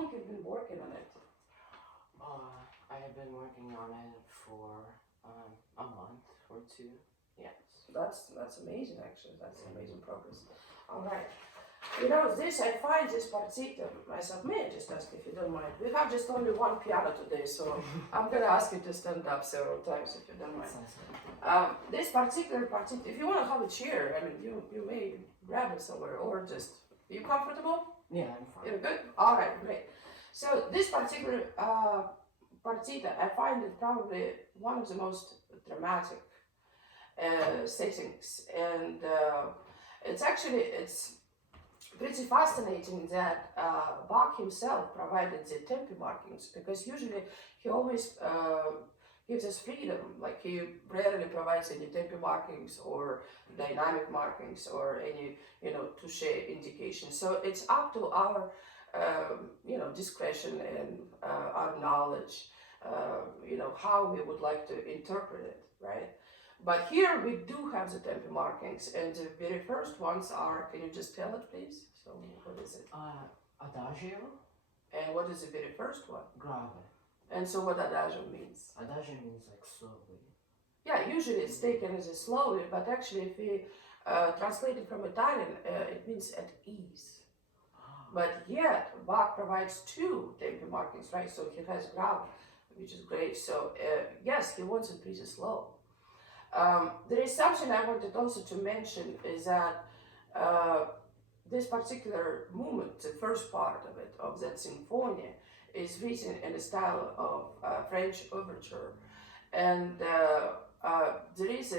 long have you been working on it? I have been working on it for a month or two. Yes. That's amazing, actually. That's amazing progress. All right. You know, I find this particular myself. May I just ask if you don't mind? We have just only one piano today, so I'm going to ask you to stand up several times if you don't mind. This particular, if you want to have a chair, I mean, you may grab it somewhere, or just, are you comfortable? Yeah, I'm fine. You're good? All right, great. So this particular partita, I find it probably one of the most dramatic settings, and it's pretty fascinating that Bach himself provided the tempi markings, because usually he always gives us freedom, like he rarely provides any tempi markings or dynamic markings or any, touche indication. So it's up to our, discretion and our knowledge, how we would like to interpret it, right? But here we do have the tempi markings, and the very first ones are, can you just tell it, please? So what is it? Adagio. And what is the very first one? Grave. And so what adagio means? Adagio means like slowly. Yeah, usually it's taken as a slowly, but actually if we translate it from Italian, it means at ease. But yet, Bach provides two tempi markings, right? So he has grave, which is great. So yes, he wants it pretty slow. There is something I wanted also to mention, is that this particular movement, the first part of it, of that symphony, is written in the style of French overture. And there is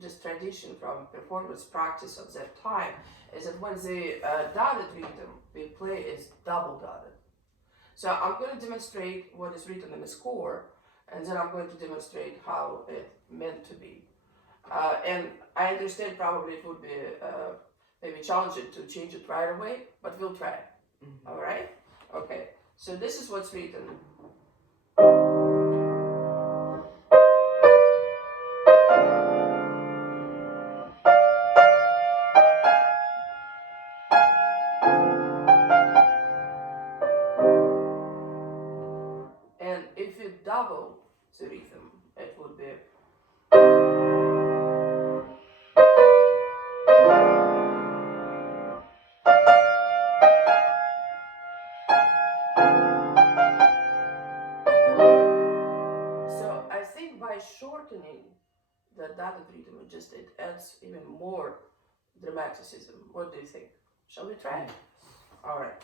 this tradition from performance practice of that time, is that when the dotted rhythm we play is double dotted. So I'm going to demonstrate what is written in the score, and then I'm going to demonstrate how it meant to be. And I understand probably it would be maybe challenging to change it right away, but we'll try. Mm-hmm. All right? Okay. So this is what's written. And if you double the rhythm, it would be. So I think by shortening the dotted rhythm, it adds even more dramaticism. What do you think? Shall we try? All right.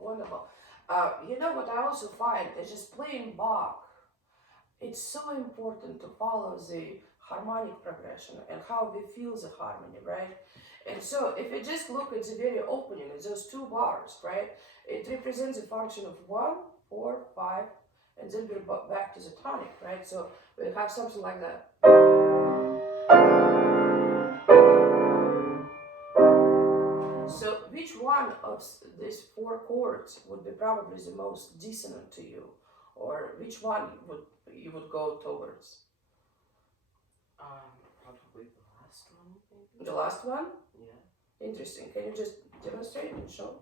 Wonderful. You know what I also find is just playing Bach, it's so important to follow the harmonic progression and how we feel the harmony, right? And so if you just look at the very opening, those two bars, right? It represents a function of 1, 4, 5, and then we're back to the tonic, right? So we have something like that. So which one of these 4 chords would be probably the most dissonant to you? Or which one you would go towards? Probably the last one, maybe. The last one? Yeah. Interesting. Can you just demonstrate and show?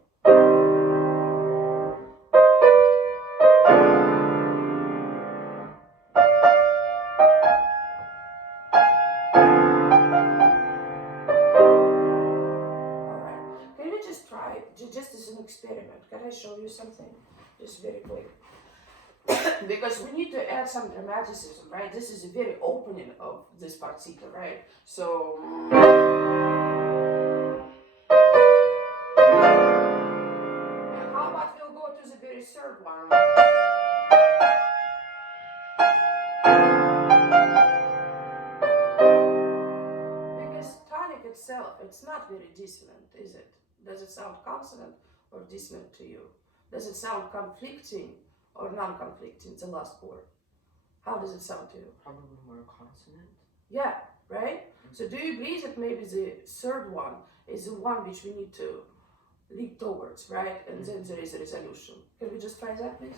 Just as an experiment, can I show you something? Just very quick. Because we need to add some dramaticism, right? This is the very opening of this partita, right? So... And how about we'll go to the very third one? Because tonic itself, it's not very dissonant, is it? Does it sound consonant or dissonant to you? Does it sound conflicting or non-conflicting, the last chord? How does it sound to you? Probably more consonant. Yeah, right? So do you agree that maybe the third one is the one which we need to lead towards, right? And then there is a resolution. Can we just try that, please?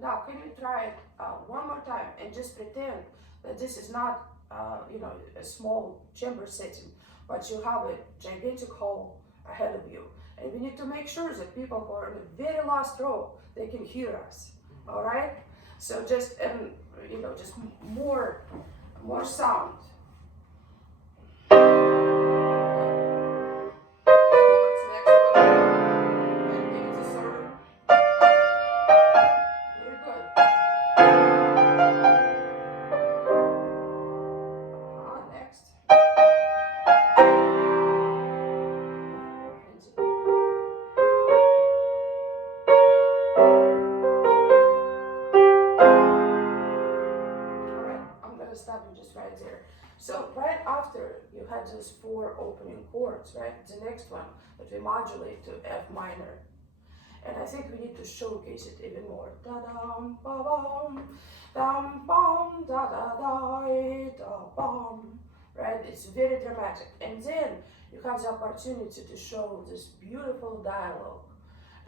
Now, can you try it one more time and just pretend that this is not, a small chamber setting, but you have a gigantic hall ahead of you, and we need to make sure that people who are in the very last row they can hear us. All right. So just just more sound. Stop you just right there. So right after you had those four opening chords, right? The next one that we modulate to F minor. And I think we need to showcase it even more. Da dum ba bum, dum bum da da da da bum. Right? It's very dramatic. And then you have the opportunity to show this beautiful dialogue.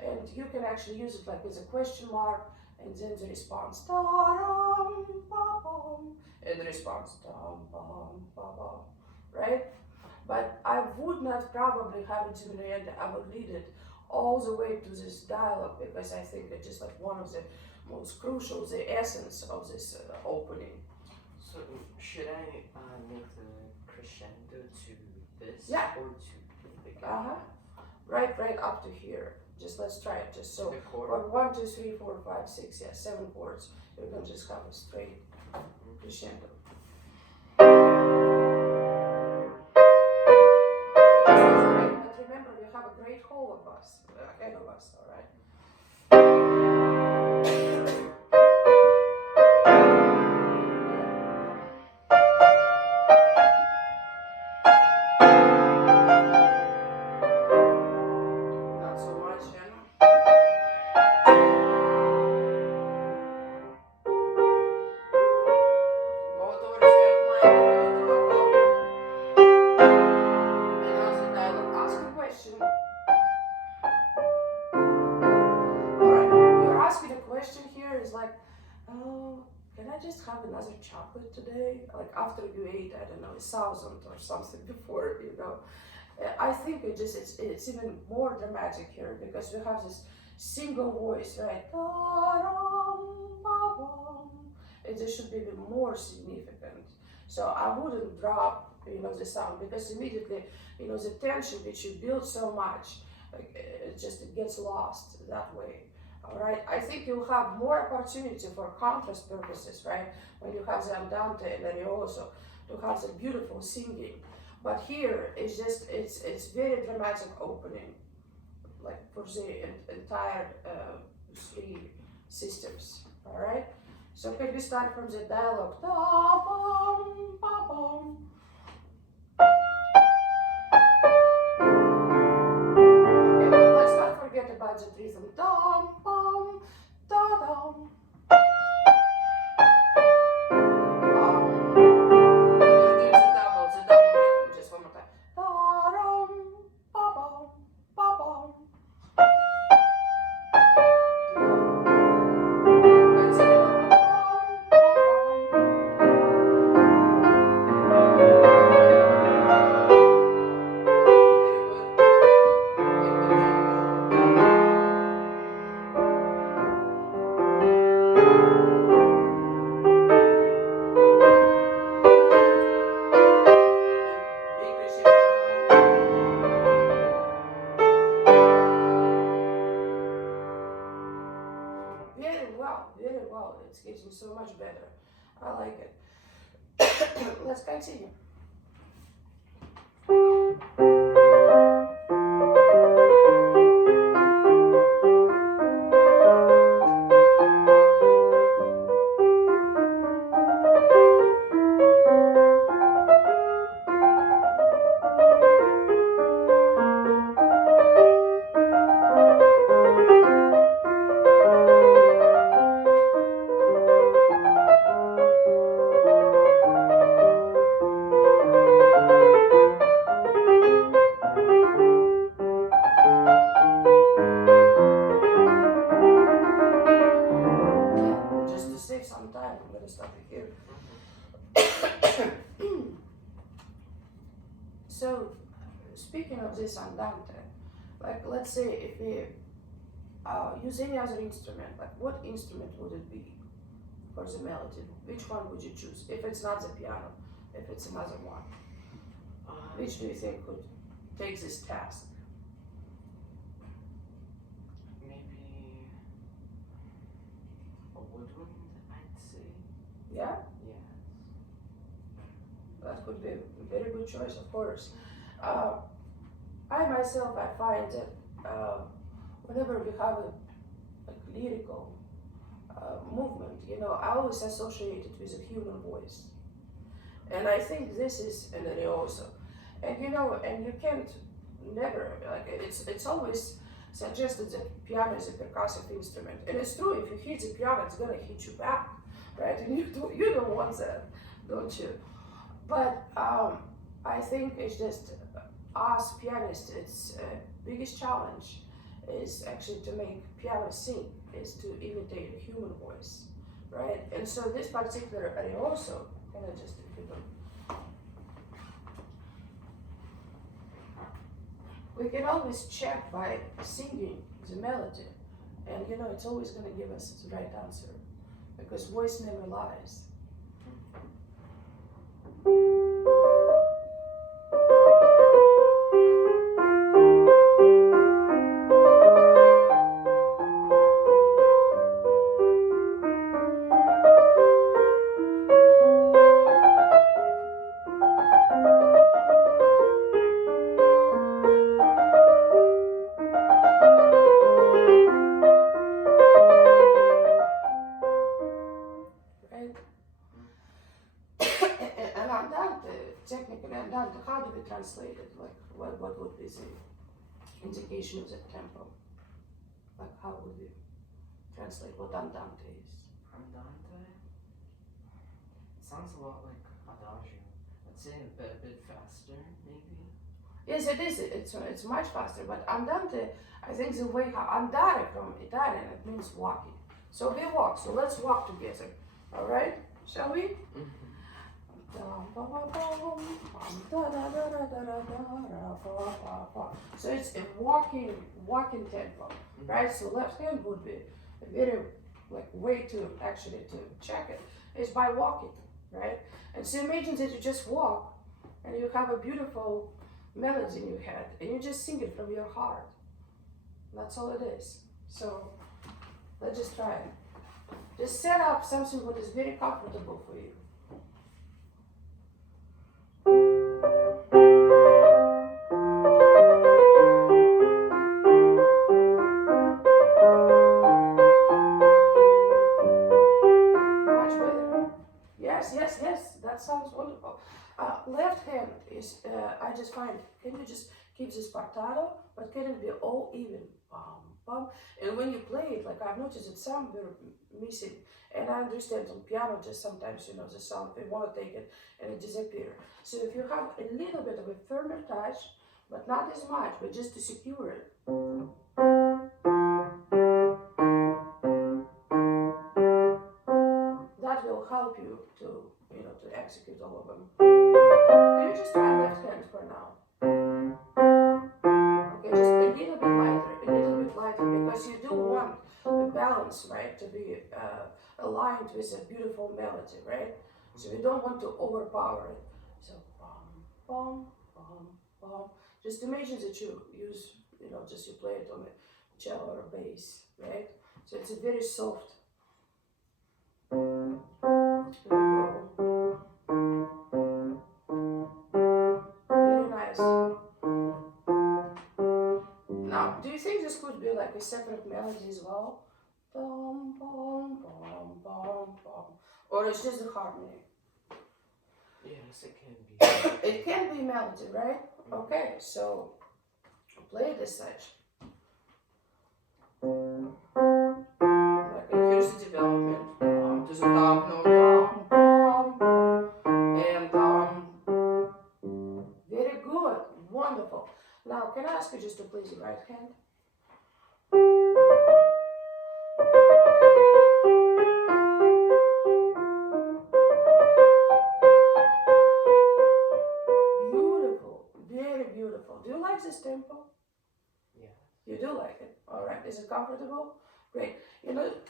And you can actually use it like with a question mark and then the response. Da dum ba bum. And the response, dum, bum, ba, bum, right? But I would not probably have it in the end. I would lead it all the way to this dialogue because I think it's just like one of the most crucial, the essence of this opening. So should I make the crescendo to this or to the beginning? Right up to here. Just let's try it. Just so for 1, 2, 3, 4, 5, 6, 7 chords. You can just have a straight crescendo. But remember, we have a great hall of us ahead of us, all right? Not so much, just have another chocolate today? Like after you ate, I don't know, 1,000 or something before, I think it's even more dramatic here because we have this single voice, right? And this should be even more significant. So I wouldn't drop, the sound because immediately, the tension which you build so much, it gets lost that way. All right, I think you'll have more opportunity for contrast purposes, right? When you have the andante and arioso, to have the beautiful singing. But here it's very dramatic opening, like for the entire three systems. All right. So can we start from the dialogue? Da-bum, ba-bum. Forget about the rhythm. Dum, bum, da, dum. We'll do the double rhythm just one more time. Da, dum, ba, bum, ba, bum. Let's see. Very well. It's getting so much better. I like it. Let's continue. So, speaking of this andante, like let's say if we use any other instrument, like what instrument would it be for the melody? Which one would you choose? If it's not the piano, if it's another one, which do you think could take this task? Maybe a woodwind, I'd say. Yeah, Yes. that could be a very good choice, of course. Uh, I myself, I find that whenever we have a lyrical movement, I always associate it with a human voice. And I think this is an area also. And and you can't never, like, it's always suggested that piano is a percussive instrument. And it's true, if you hit the piano, it's gonna hit you back, right? And you don't want that, don't you? But I think it's just us pianists, its biggest challenge is actually to make piano sing, is to imitate a human voice, right? And so this particular area also, kind of just if you don't, we can always check by singing the melody, and it's always going to give us the right answer because voice never lies. Right? And andante, technically andante, how do we translate it? Like, what would be the indication of the tempo? Like, how would we translate what andante is? Andante? Sounds a lot like adagio. I'd say a bit faster, maybe. Yes, it is. It's much faster. But andante, I think the way how andare from Italian, it means walking. So we walk. So let's walk together. All right? Shall we? So it's a walking tempo, right? So left hand would be a very like way to actually to check it is by walking, right? And so imagine that you just walk and you have a beautiful melody in your head and you just sing it from your heart. That's all it is. So let's just try it. Just set up something what is very comfortable for you. Much better. Yes, that sounds wonderful. Left hand is, I just find, can you just keep this spartato, but can it be all even? Bum, bum. And when you play it, like I've noticed that some were missing. And I understand on piano, just sometimes, the sound, we want to take it and it disappears. So if you have a little bit of a firmer touch, but not as much, but just to secure it. That will help you to execute all of them. Can you just try left hand for now? Okay, just a little bit lighter, because you do want the balance, right, to be aligned with a beautiful melody, right? So you don't want to overpower it. So bum, bum, bum. Just imagine that you use, just you play it on a cello or bass, right? So it's a very soft. Here we go. Very nice. Now, do you think this could be like a separate melody as well? Bum, bum, bum, bum, bum. Or it's just the harmony? Yes, it can be. It can be melody, right? Okay, so play it as such. Okay, here's the development. There's a top note, and very good, wonderful. Now, can I ask you just to play the right hand? Beautiful, do like it. All right, is it comfortable? Great.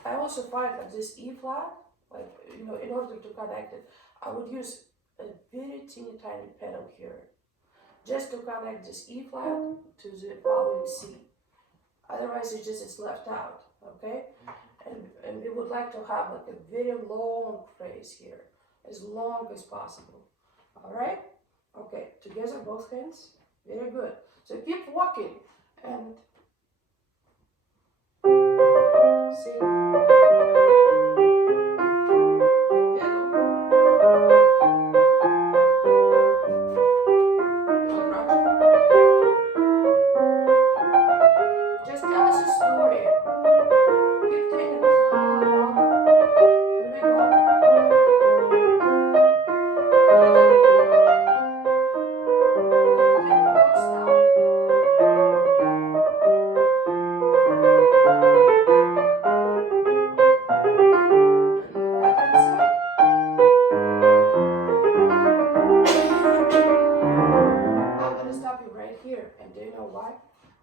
I also find that this E flat, like, in order to connect it, I would use a very teeny tiny pedal here, just to connect this E flat to the following C. Otherwise, it's left out. Okay, and we would like to have like a very long phrase here, as long as possible. All right. Okay, together both hands. Very good. So keep walking and sing. Pedal. Don't rush. Just tell us a story. Keep taking us along. Here we go. A little bit more. Keep taking, don't stop. And cadenza. I'm gonna stop you right here. And do you know why?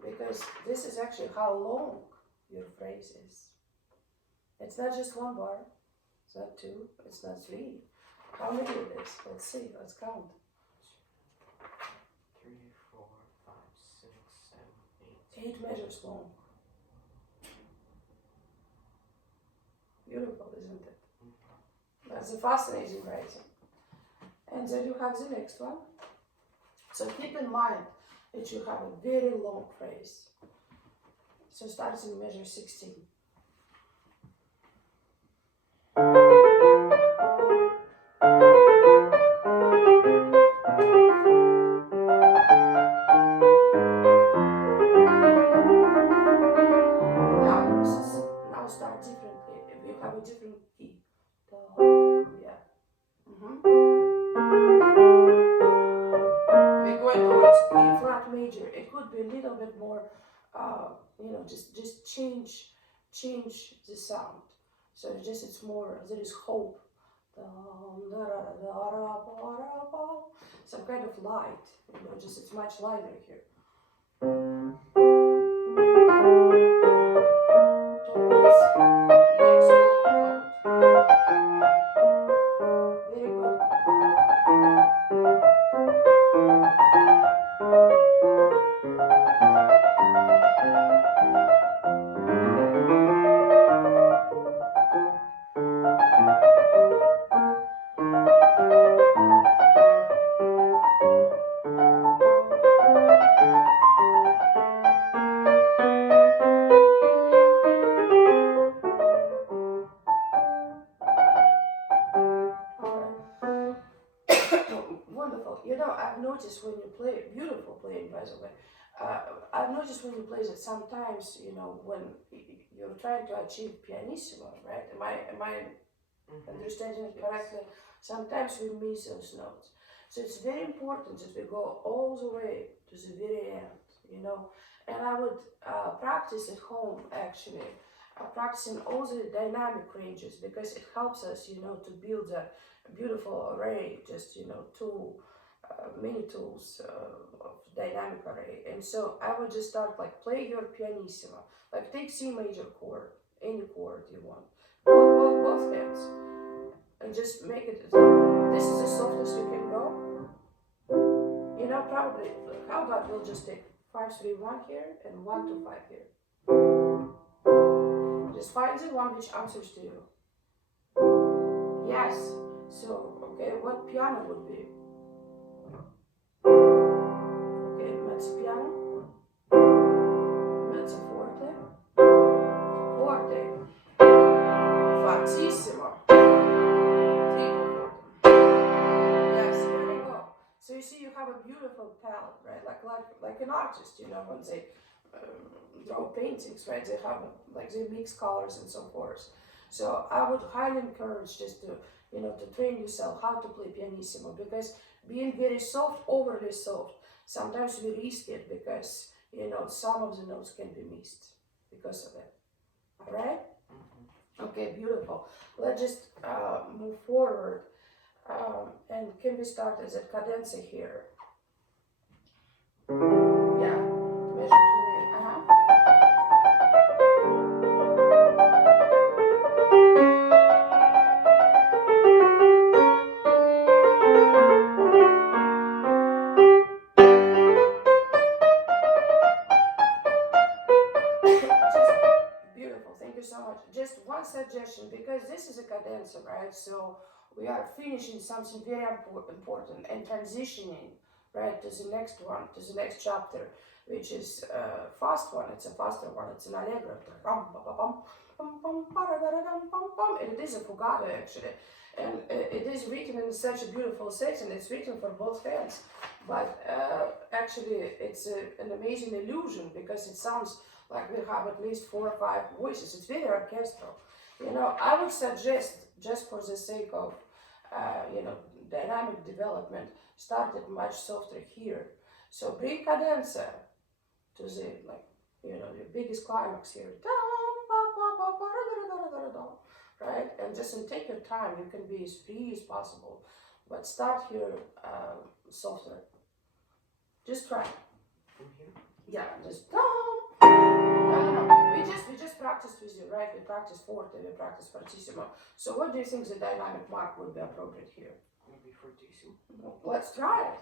Because this is actually how long your phrase is. It's not just one bar. It's not two. It's not three. How many it is? Let's see. Let's count. 3, 4, 5, 6, 7, 8. 8 measures long. Beautiful, isn't it? That's a fascinating writing. And then you have the next one. So keep in mind that you have a very long phrase. So starts in measure 16. Now start differently. If you have a different key. Yeah. We're going towards E flat major. It could be a little bit more, just change the sound. So it's more, there is hope. Some kind of light, it's much lighter here. Towards next note. Very good. Wonderful. I've noticed when you play, beautiful playing, by the way. I've noticed when you play that sometimes, when you're trying to achieve pianissimo, right? Am I understanding it correctly? Sometimes we miss those notes. So it's very important that we go all the way to the very end. And I would practice at home, actually, practicing all the dynamic ranges, because it helps us, to build a beautiful array, just, many tools of dynamic array. And so I would just start like play your pianissimo, like take C major chord, any chord you want, both hands, and just make it. This is the softest you can go. Probably. How about we'll just take 5, 3, 1 here and 1, 2, 5 here. Just find the one which answers to you. Yes. So, okay, what piano would be? Okay, mezzo piano, mezzo forte, forte, fortissimo, triple forte. Yes, there you go. So you see, you have a beautiful palette, right? Like an artist, when they draw paintings, right? They have they mix colors and so forth. So I would highly encourage just to train yourself how to play pianissimo, because being very soft, overly soft, sometimes we risk it because some of the notes can be missed because of it. All right? Okay, beautiful. Let's just move forward. And can we start as a cadenza here? Yeah, measure 28. transition because this is a cadenza, right? So we are finishing something very important and transitioning, right, to the next one, to the next chapter, which is a fast one. It's a faster one. It's an allegro. And it is a fugato actually, and it is written in such a beautiful section. It's written for both hands, but actually it's an amazing illusion because it sounds like we have at least 4 or 5 voices. It's very orchestral. I would suggest, just for the sake of dynamic development, start it much softer here. So bring cadenza to the your biggest climax here. Right? And just take your time. You can be as free as possible. But start here softer. Just try. From here? Yeah, just no. We just practiced with you, right? We practiced forte, we practiced fortissimo. So what do you think the dynamic mark would be appropriate here? Maybe fortissimo. Let's try it.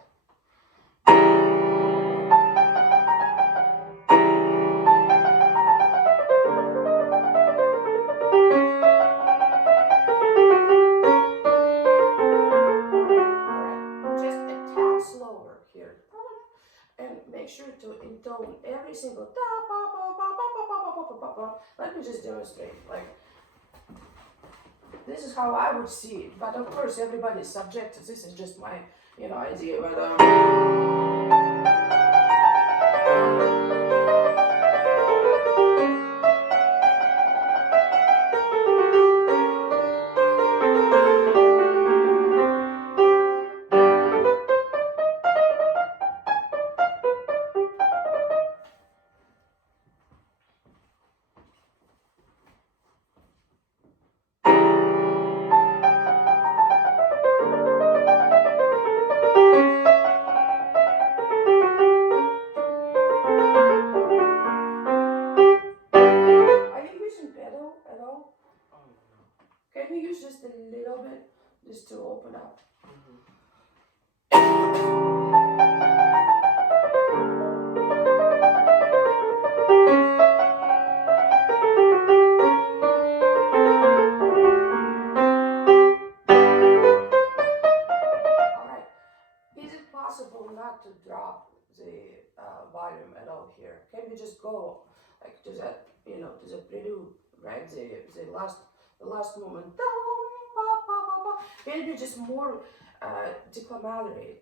Slower here, and make sure to intone every single let me just demonstrate. Like, this is how I would see it, but of course everybody is subjective. This is just my idea, but are you using pedal at all? Oh, no. Can we use just a little bit just to open up? Alright, is it possible not to drop the volume at all here? Can we just go like to that, to the prelude, right? The last moment. Can it be just more declamatory?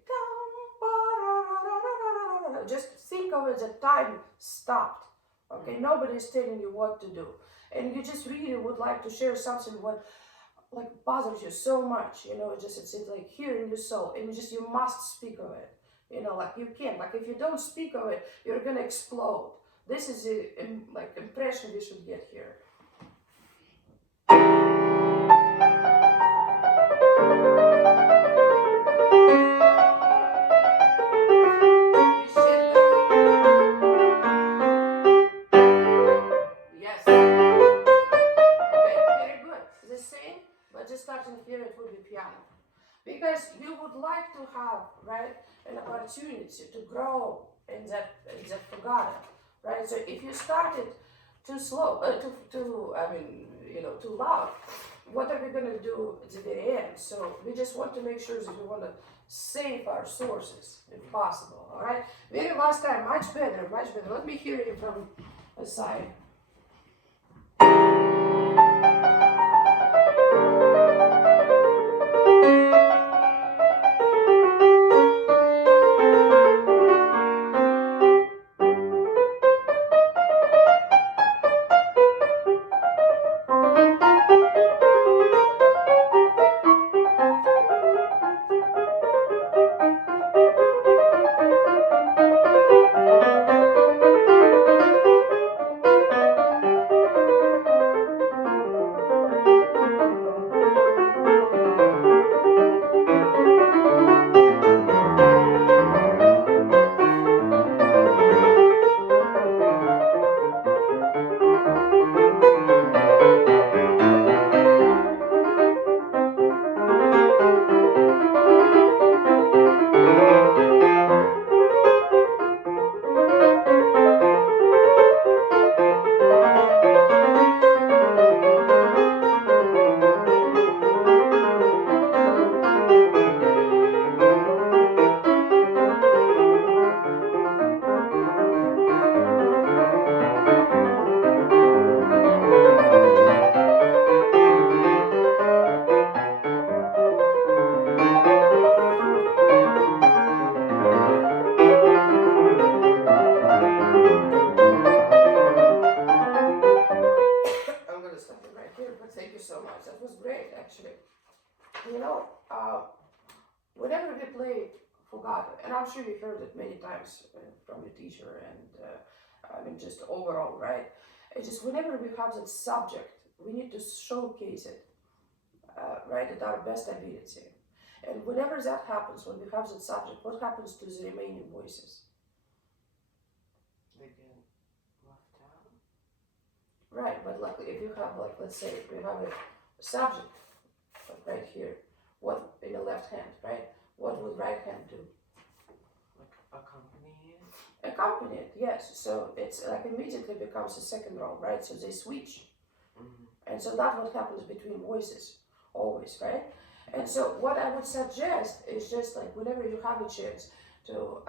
Just think of it, the time stopped. Okay, nobody is telling you what to do, and you just really would like to share something what like bothers you so much. It's like here in your soul, and you must speak of it. Like you can't. Like if you don't speak of it, you're gonna explode. This is the impression we should get here. Yes. Okay, very good. The same, but just starting here, it will be piano. Because you would like to have, right, an opportunity to grow in that fugato, right? So if you started too slow, too loud, what are we gonna do at the very end? So we just want to make sure that we want to save our sources if possible. All right. Very last time, much better, much better. Let me hear you from the side. I'm sure you've heard it many times from your teacher and I mean just overall, right? It's just whenever we have that subject, we need to showcase it, right, at our best ability. And whenever that happens, when we have that subject, what happens to the remaining voices? They get left out. Right, but like if you have, like, let's say we have a subject right here, what in the left hand, right? What would right hand do? Like accompany it. Accompany it, yes. So it's like immediately becomes a second role, right? So they switch. And so that's what happens between voices, always, right? And so what I would suggest is just like whenever you have a chance to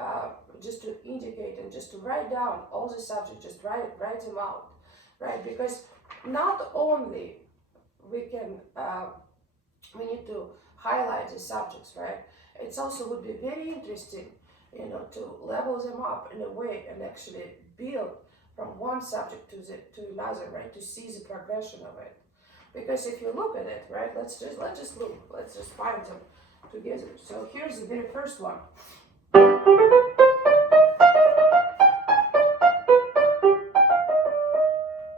just to indicate and just to write down all the subjects, just write them out, right? Because not only we can we need to highlight the subjects, right? It's also would be very interesting, you know, to level them up in a way and actually build from one subject to another, right? To see the progression of it. Because if you look at it, right, let's just look, let's just find them together. So here's the very first one.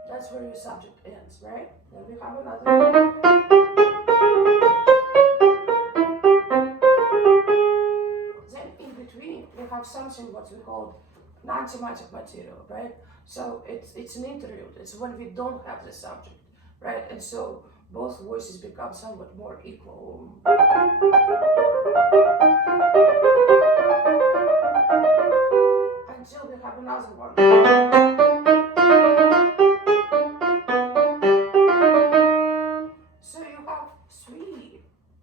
That's where your subject ends, right? Then we have another. Then in between we have something what we call non-thematic material, right? So it's an interlude. It's when we don't have the subject, right? And so both voices become somewhat more equal. Until we have another one. So you have three,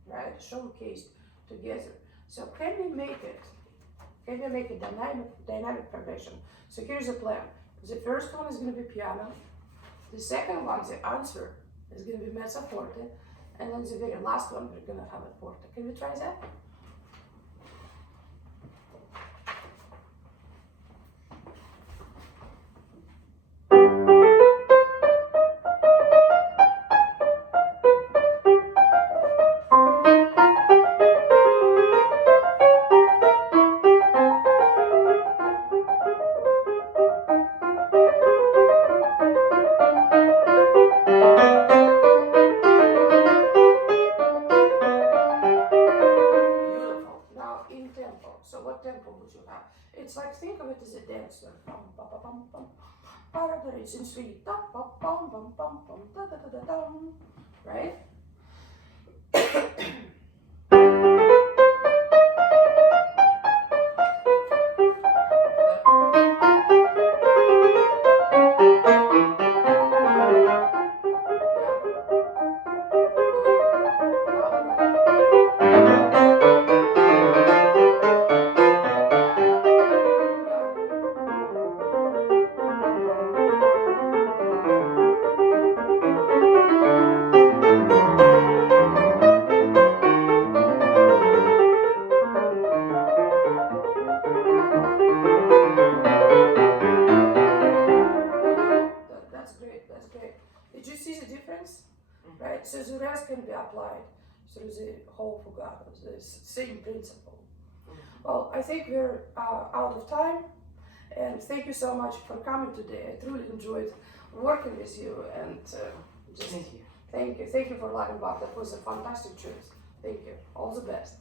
right, showcased together. So can we make it dynamic progression? So here's the plan. The first one is going to be piano. The second one, the answer, is going to be mezzo forte. And then the very last one, we're going to have a forte. Can we try that? So what tempo would you have? It's like, think of it as a dance. It's in three. Right? That's great. That's great. Did you see the difference? Right? So the rest can be applied through the whole fugato, the same principle. Well, I think we're out of time, and thank you so much for coming today. I truly enjoyed working with you, and just Thank you. Thank you for Latin Bar. That was a fantastic choice. Thank you. All the best.